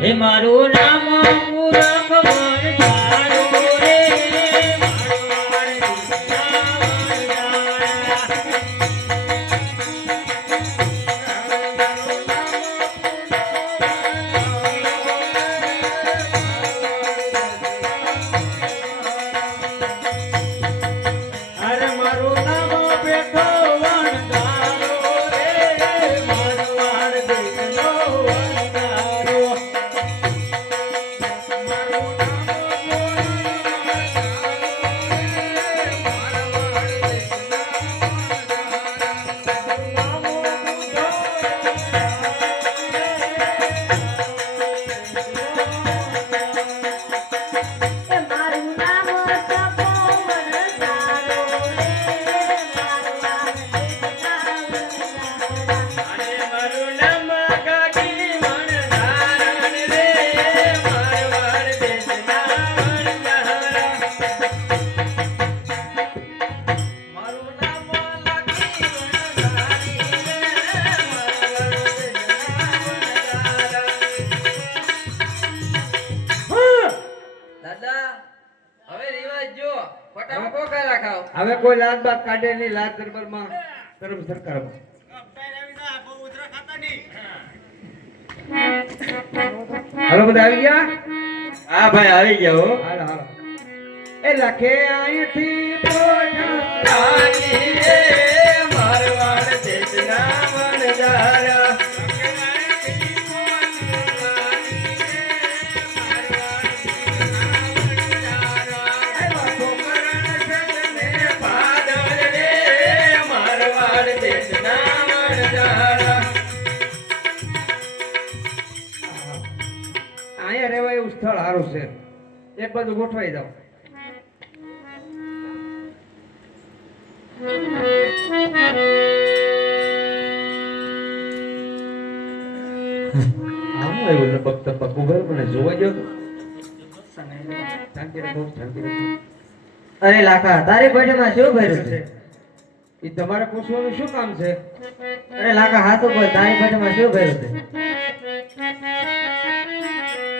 હે મારું નામ મૂરખ વણજારો રે હવે કોઈ લાત બાત કાઢે નહીં લાત દરબારમાં તરફ સરકાર હાલો બધા આવી ગયા હા ભાઈ આવી ગયા હો હાલો હાલો એ લખે અહીંથી પોઠાની એ મારવાડ દેશના વણજારા અહીંયા રહેવા એવું સ્થળ સારું છે એક બાજુ ગોઠવાઈ જાવ આમ આવ્યું લપક તપક ઉભર મને જોવા ગયો તો શાંતિ રાખો શાંતિ રાખો અરે લાકા તારી પેટમાં શું ભર્યું છે એ તમારે પૂછવાનું શું કામ છે અરે લાકા હાથો બોલ તારી પેટમાં શું ભર્યું છે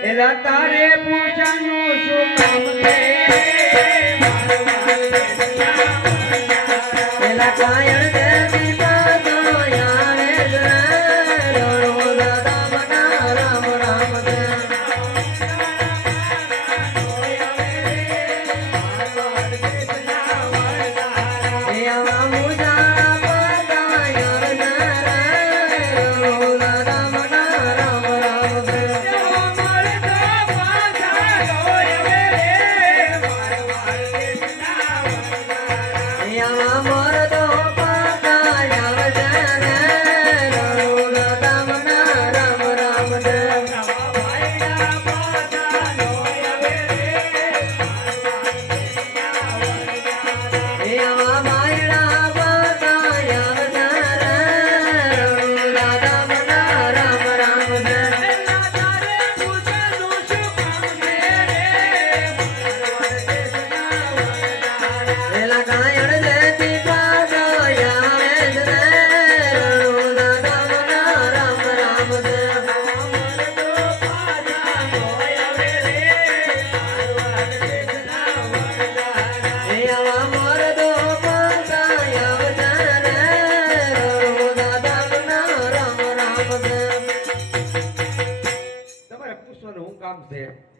એલા તારે પૂછવાનું શું કામ છે એલા કાયણ દે દીપા તો યાર રો દાદા બના રામ રામ દે એ આવા મુજા પતા યાર રો દાદા બના રામ રામ દે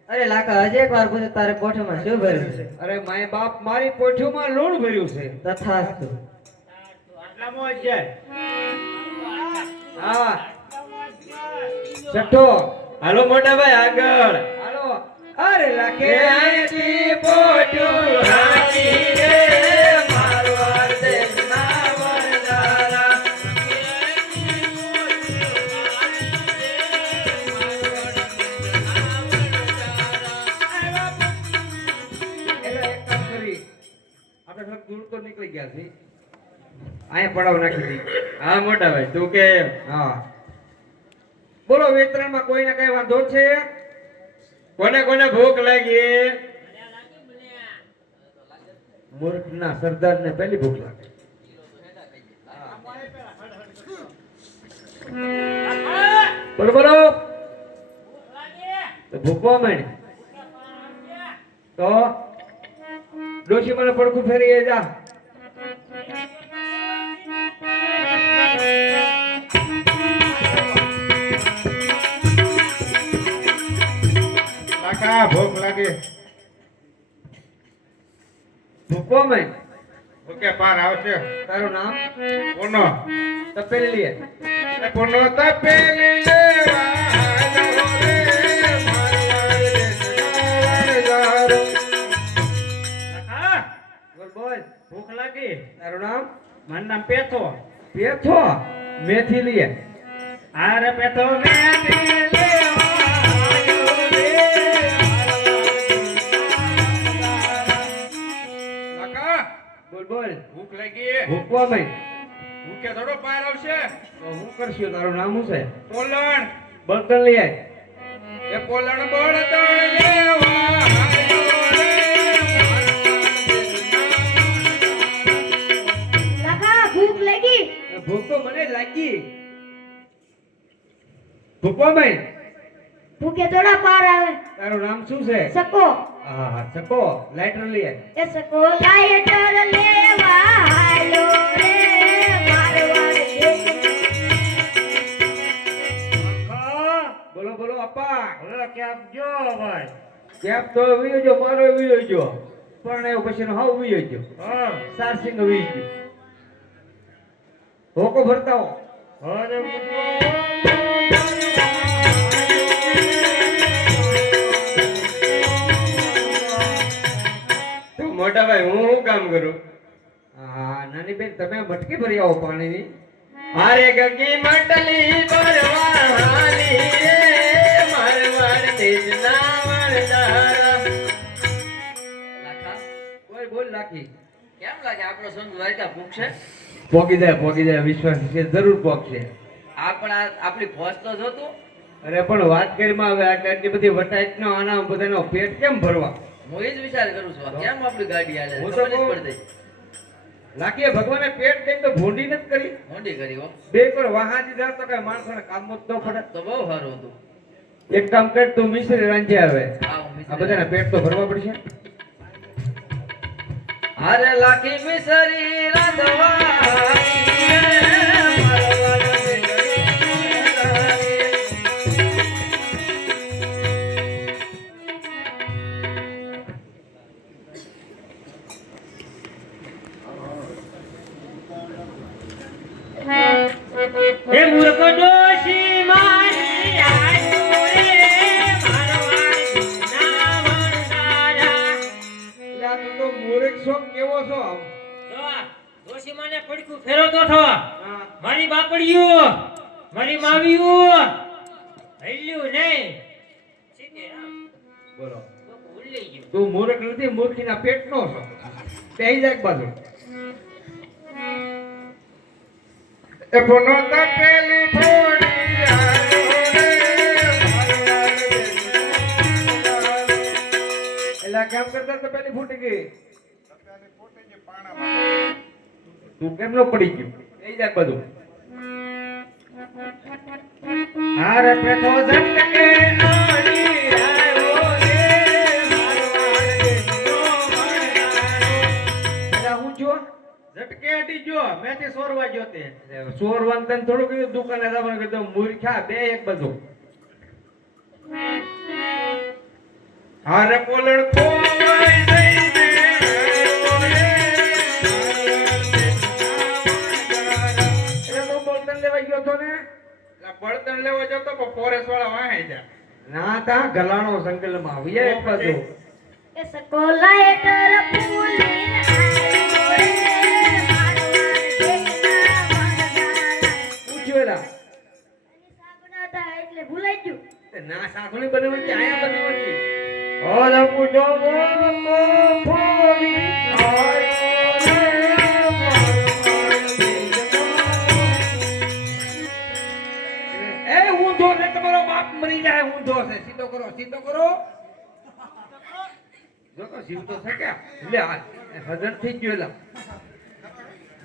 અરે લાકા હજી એક વાર પૂછો તારે કોઠામાં શું ભર્યું છે અરે માય બાપ મારી પોઠીમાં લૂણ ભર્યું છે તથાસ્તુ આટલામાં જ જાય હા છઠ્ઠો હાલો મોટા ભાઈ આગળ હાલો અરે લાગે આઈથી પોટ્યું હાથી રે મારવાડ દેશના વરદારા એટલે એક કામ કરી આપણે થોડુંક દૂર તો નીકળી ગયા છે અહીંયા પડાવ નાખી દી હા મોટા ભાઈ તું કે હા બોલો વેતરણમાં કોઈને કઈ વાંધો છે કોને કોને ભૂખ લાગી મૂર્ખના સરદારને પહેલી ભૂખ લાગે બોલો બોલો તો ભૂખવા માંડ તો ડોશી મને પડખું ફેરી જા કાકા ભૂખ લાગી ભૂખવા માંડ ઓકે પાર આવશે તારું નામ કોનો તપેલી લે કોનો તપેલી લેવાનો રે મારવાડ દેશના વરદારા બોલ બોલ ભૂખ લાગી તારું નામ મારું નામ પેથો પેથો મેથી લે આરે પેથો મેથી લેવાયો રે કાકા બોલ બોલ ભૂખ લાગી ભૂખવા માંડ ભૂખે થોડો પાર આવશે તો હું કરશું તારું નામ શું છે પોલણ બળતણ લઈ આય એ પોલણ બળતણ લેવાયો રે કાકા ભૂખ લાગી ભૂખ તો મને લાગી ભૂખવા માંડ ભૂખે થોડા પાર આવે તારું નામ શું છે સકો હા હા ચકો લાઇટર લઈ આય એ સકો લાઈટર લેવા હાલો રે મારવાડ બોલો બોલો અપ્પા હવે કેમ જો ભાઈ કેપ તો વિયો જો મારો વિયો જો પણ એવું પછી હાવ વિયો જો હા સારસિંગ વિયો ગયો હોકો ભરતા હો અરે તો મોટા ભાઈ હું શું કામ કરું હા નાની બેન તમે મટકી ભરી આવો પાણીની અરે ગગી મંડલી ભરવા હાલી રે મારવાડ દેશના વરદારા બોલ બોલ લાખી કેમ લાગે આપણો સંત દ્વારકા ભૂખશે પોગી જાય વિશ્વાસ છે જરૂર પોગશે આપણી ફોજ તો જોતું અરે પણ વાત કરીમાં હવે આટલી બધી વટાઈટ નો આના બધાનો પેટ કેમ ભરવા હું એ જ વિચાર કરું છું આ કેમ આપણી ગાડી હાલે હું તો ખબર જ કહું. પડતી લાખીએ ભગવાને પેટ દઈને તો ભૂંડી નથી કરી મોટી કરી હો બે કર વાહા દીધા તો કઈ માણસોને કામ જ ન પડે તો બહુ સારું હતું એક કામ કર તું મિશ્રી રાંધે આવે હા હું આ મિશ્રી બધાના પેટ તો ભરવા પડશે અરે લાખી મિસરી રાધવા એ મૂર્ખ ડોશી મારી આયુ રે મારવાડ ના વરદારા એટલે આ તું તો મૂર્ખ છો કેવો છો આમ જો ડોશી માને પડકું ફેરવતો થો હા. મારી બાપડીયું મારી માવીયું હલ્યું નહીં સીધે બોલો તો ભૂલી ગયું તું મૂર્ખ નથી મૂર્ખીના પેટનો છો પેહી જાય એક બાજુ એ પોનો તપેલી ફોડી આયો રે મારવાડ દેશના વરદારા એટલે કેમ કરતા તો પેલી ફૂટી ગઈ તું કેમ નો પડી ગયું પેહી જાય એક બાજુ આરે પેથો ઝટકે આડી આયો રે મારવાડ દેશનો વરદારો એટલે હું જો ઝટકે અડી જો મેથી સોરવા ગયો તે ચોર વાંધન થોડું કીધું દુકાને જવાનું કીધું મૂર્ખા બે એક બાજુ આરે પોલણ ખોવાઈ જઈને આયો રે મારવાડ દેશના વરદારા એટલે તું બોલતન લેવા ગયો છો ને બળતણ લેવો જતો પણ ફોરેસ્ટ વાળા વાહે જા ના તા ગલાણો સંકલમાં આવીએ એક બાજુ એ સકોલા હેઠળ ફૂલીને આયો રે મારવાડ દેખના વનદારા. પૂછ્યોલા એની સાગના હતા એટલે ભૂલાઈ ગયું. ના સાખણી બનાવવાની આયા બનાવવાની ઓર પૂજો ગો ફોરી આયો રે એ ઊંધો ને તમારો બાપ મરી જાય ઊંધો છે સીધો કરો જો તો જીવ તો શક્યા લે આ હજર થઈ ગયો એલા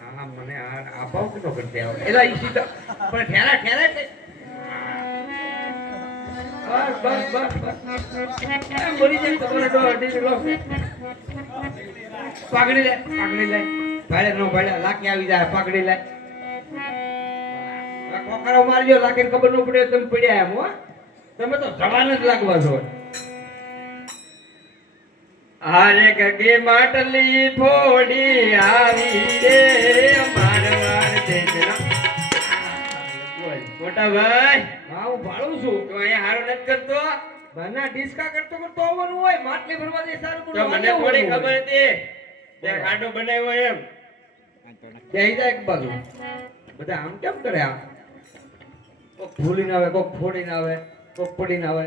હા મને આ ભાવ કેતો કરતે આવે એલા ઈ સીધા પણ ઠેરા છે બસ એમ મરી જાય તમારે તો અડી લો પાઘડી લે ભાડે નો ભાડે લાકી આવી જાય પાઘડી લે કોકરો મારજો લાકીને ખબર ન પડે તમે પડ્યા એમ હો તમે તો જવાન જ લાગવા છો હારે ગગે માટલી ફોડી આવી રે મારવાડ દેશના મોટા ભાઈ હા હું ભાળું છું તો અહીંયા હારો નથી કરતો બના ડિસ્કા કરતો આવવાનું હોય માટલી ભરવા દે સારું તો મને થોડી ખબર હતી તે ખાડો બનાવ્યો એમ ક્યાંય જાય એક બાજુ બધા આમ કેમ કરે આમ કોક ભૂલીને આવે કોક ફોડીને આવે કોક પડીને આવે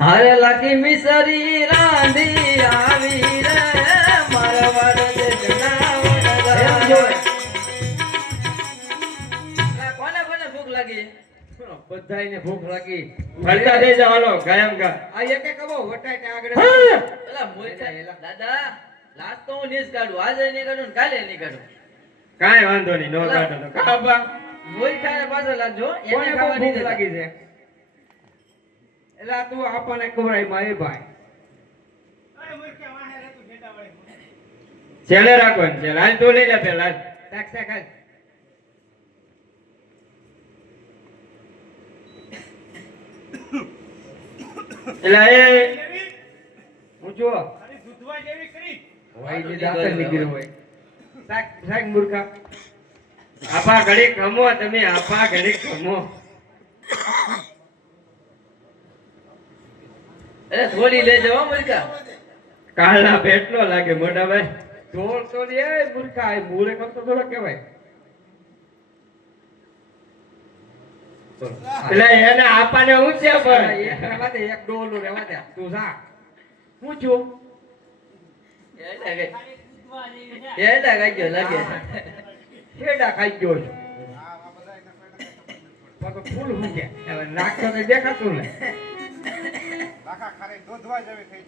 હારે લાખી મિસરી રાંધી આવી રે મારવાડ દેશના વનદારા. એમ જોય. કોને ભૂખ લાગી બધાયને ભૂખ લાગી ફરતા થઈ જાવ હાલો કાયમ કા આ એક એક કબો વટાઈને આગળ એલા મોટા દાદા લાસ્ટ તો હું નીસ કાઢું આજે નહીં કાઢું ને કાલે નહીં કાઢું કાંઈ વાંધો નહીં નો કાઢો તો કાબા મોઈ ખાને પાછળ લાગજો કોને એને બહુ ખાવા નહીં ભૂખ દેતા. લાગી છે એલા તું આપણને ખવડાય મારી ભાઈ છેલ્લે રાખવાનું છે લાલ તો લઈ લે પેલા શાક શાક હાલ. એટલે એ હું જો હોય જે દાંતર નીકળ્યું હોય શાક શાક મૂર્ખા આપા ઘડી ખમો તમે આપા ઘડી ખમો અરે થોડી લેજો હો મુર્ખા. કાળના પેટનો લાગે મોટા ભાઈ ઢોળ તો લે મૂર્ખા એ મૂરે કરતો થોડો કહેવાય એટલે એને આપાને ઊંચે એક પર રહેવા દે એક ડોલો રહેવા દે તું જા હું છું એડા ગાજ્યો લાગે શેડા ખાઈ ગયો છું પાછો ફૂલ હું છે હવે નાખતો તો દેખાતું ને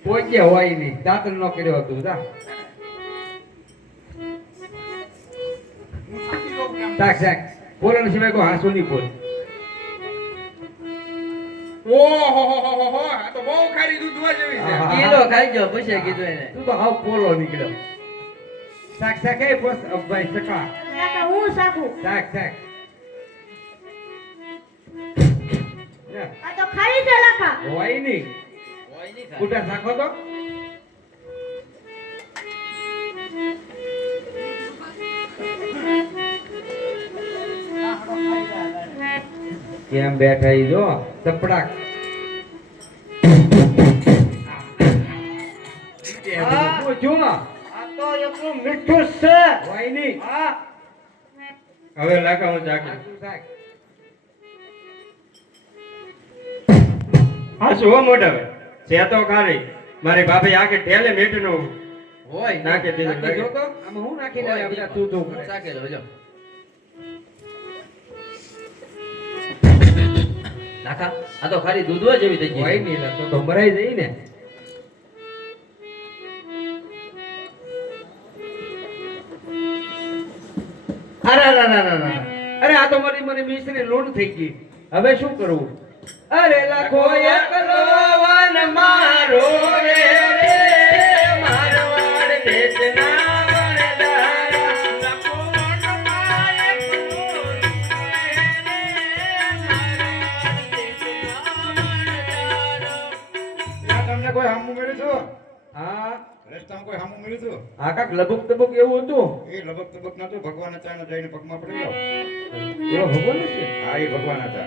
પોચે હોય નહીં દાંતર નો કર્યો હતું જા શાક શાક બોલણ સિવાય કોઈ હાસુ નહીં બોલ ઓહો આ તો બહુ ખારી દૂધવા જેવી છે હા. કિલો ખાઈજો પૂછે કીધું એને તું તો હાવ પોલો નીકળ્યો શાક શાક એ બસ ભાઈ સકા કાકા હું સાકું. શાક શાક આ તો ખાલી છે લાકા. હોય નહીં હોય નહીં ખાય. કુટા શાકો તો કેમ બેઠા ઈ જો ચપડાક જો આ તો એટલું મીઠું છે હોય નહીં હવે લાખા હું ચાકી શાક શાક હા શું હો મોટા ભાઈ છે તો ખારી મારી ભાભી આખી ઠેલે મીઠનું હોય નાખી દીધું નાખી જો તો આમાં હું નાખી દે હોય બધા તું તું હું કરે. ચાકેલો જો નાખા આ તો ખાલી દૂધવા જેવી થઈ હોય ગઈ નહીં એટલે તો મરાઈ જઈ ને અરે અરે અરે અરે અરે. અરે આ તો મારી મિસ્ત્રી લોન થઈ ગઈ હવે શું કરવું અરે લાખો એકલો વન મારો રે મારવાડ દેશના વનદારા લાખો વનમાં એકલો તમને કોઈ હામું કર્યું છો હા રસ્તામાં કોઈ સામું મળ્યું હતું આ કાક લબક તબક એવું હતું એ લબક તબક નતું ભગવાન હતા એને જઈને પગમાં પડેલો એવો ભગવાન છે હા એ ભગવાન હતા